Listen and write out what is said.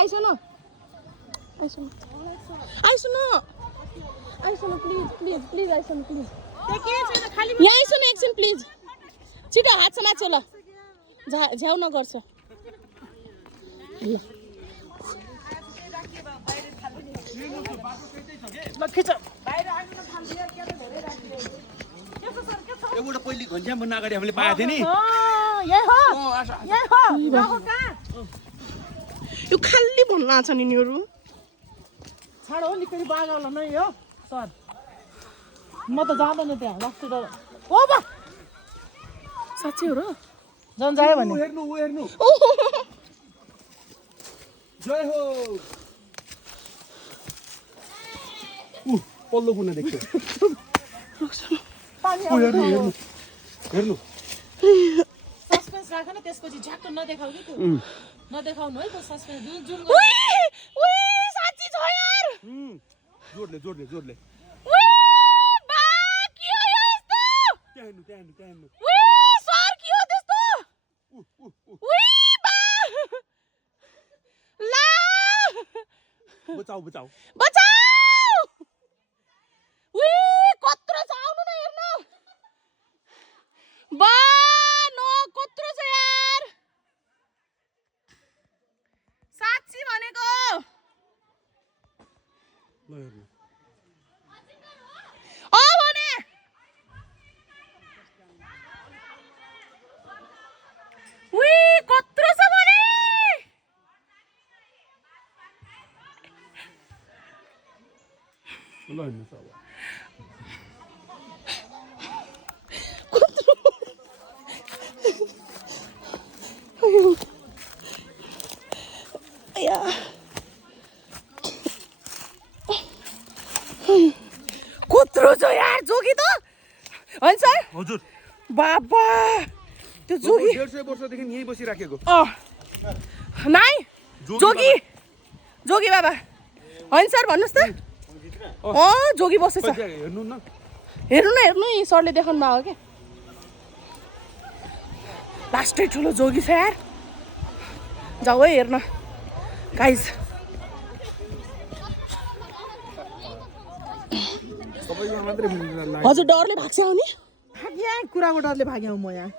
आइसुनु please आइसुनु please यहाँ आइसुनु एकछिन please छिटो हात समात्छ ल झ्याउ नगर्छ ल खिच एउटा पहिली घन्ट्याम्बा अगाडि हामीले पाएको थियौँ नि यो खाली भन्नु छ नि यिनीहरू छाड हो नि फेरि बागाउला नै हो सर म त जाँदैन त्यहाँ लस्टी त ओ बा साँच्चै हो र झन् जायो भने हेर्नु जय हो पल्लो कुना देख्छ हेर्नु सस्पेन्स राख न त्यसपछि झ्याक्क नदेखाउ कि त्यो नदेखाउनु है त्यो सस्पेन्स जुन साँच्ची छ यार जोडले त्यहाँ हेर्नु सर के हो त्यस्तो बचाऊ कत्रो छ आउनु न हेर्नु कत्रो छ यार साँच्ची भनेको भने कत्रो छ भने ल हेर्नुहोस् अब कत्रो छ यार जोगी त होइन सर हजुर बाबा त्यो जोगी 150 वर्षदेखि यही बसिराखेको नाइ जोगी बाबा होइन सर भन्नुहोस् त जोगी बसेछ हेर्नु न हेर्नु यी सरले देखाउनु भएको के लास्टै ठुलो जोगी छ यार जाऊ है हेर्न गाइज हजुर डरले भाग्छ आउने यहाँ कुराको डरले भाग्यौ म यहाँ